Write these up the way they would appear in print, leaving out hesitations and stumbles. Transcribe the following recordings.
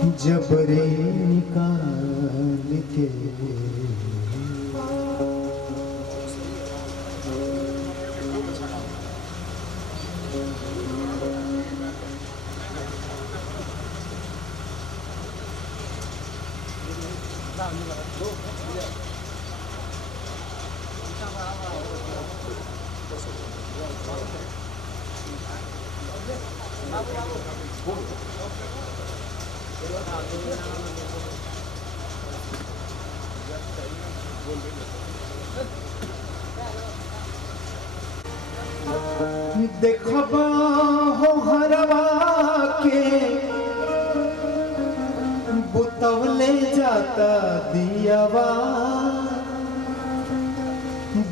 जबरी निकाल के देखबा हो हरवा के बुतवले जाता दियावा,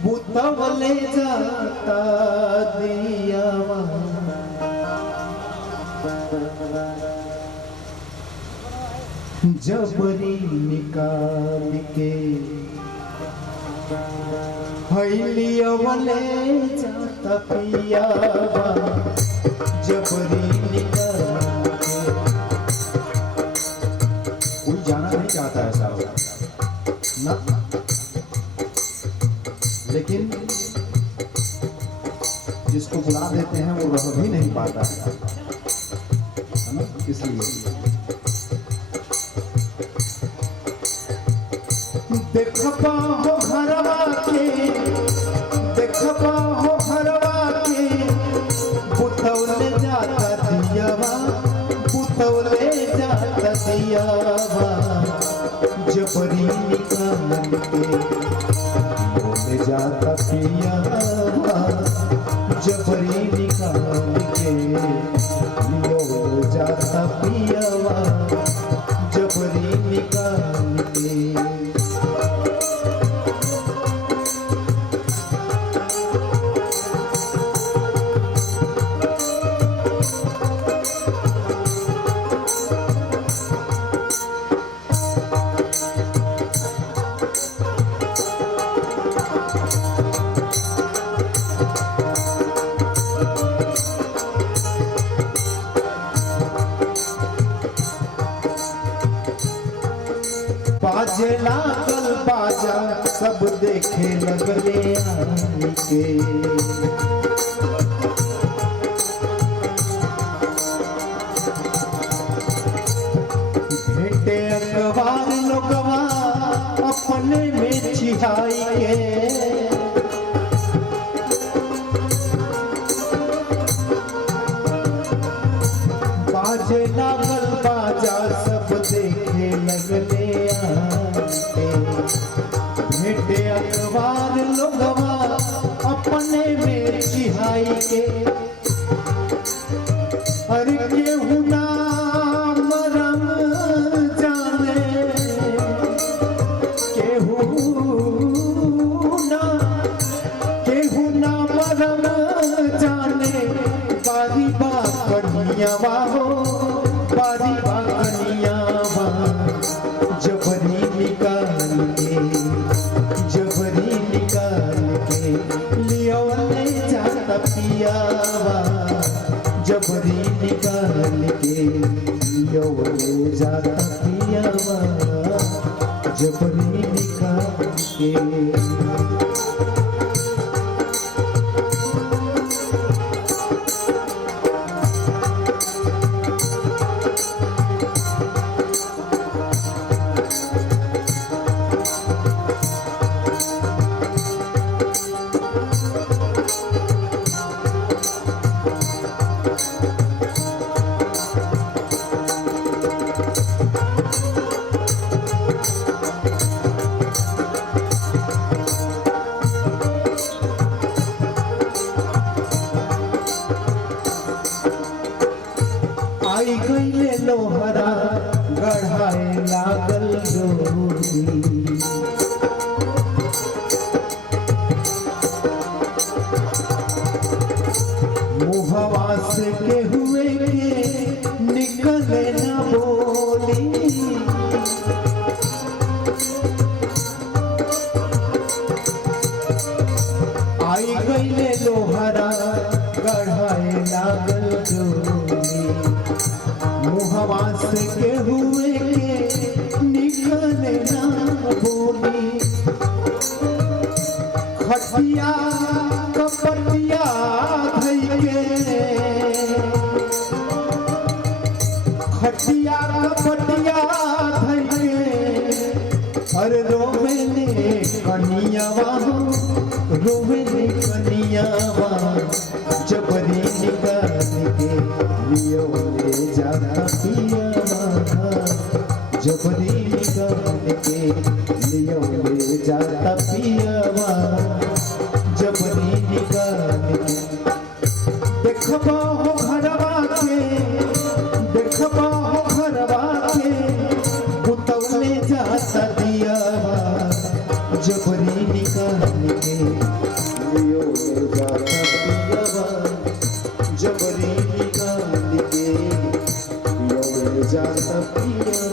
बुतवले जाता दियावा। जबरी निकाल के हईलियवले जाता पियावा, जबरी निकाल के। कोई जाना नहीं चाहता है साहब ना, लेकिन जिसको बुला देते हैं वो रह भी नहीं पाता है ना, इसलिए देखबा हो हरवा के, देखबा हो हरवा के बुतवले जाता दियावा, बुतवले जाता दियावा। जबरी निकाल के बोले जाता पियावा, जबरी निकाल के बोले जाता पियावा, जबरी निकाल के। बाजे लागल बाजा सब देखे लगले आई के, भेटे अखबार लोगवा अपने में छिहाई के। बाजे लागल बाजा सब देखे लगले भेटे अखबार लोगवा अपने में छिहाई के। हर केहू नाम रंग जाने, केहू नाम रंग जाने। बारी बा कनियावा हो, बारी बा कनियावा। जबरी निकाल के, जबरी निकाल के लियवले जाता पियावा, जबरी निकाल के लियवले जाता पियावा, जबरी निकाल के। आई गईले लोहरा गढ़ाए लागल डोरी, मुहवा से के हुए के निकले न बोली। आई गईले लोहरा गढ़ाए लागल डोरी, मुहवा से के हुए खटिया कपटिया धइके अरे रोवे ने कनियावा रोवे ने कनियावा जबरी निकाल के लियो ले जाता पियावा जबरी निकाल के लियो ले जाता पियावा जबरी निकाल के देखबा हो घरवा के देखबा हो घरवा के बुतौले जाता दियावा जबरी निकाल के लियो ले जाता पियावा जबरी निकाल के लियो ले जाता पियावा।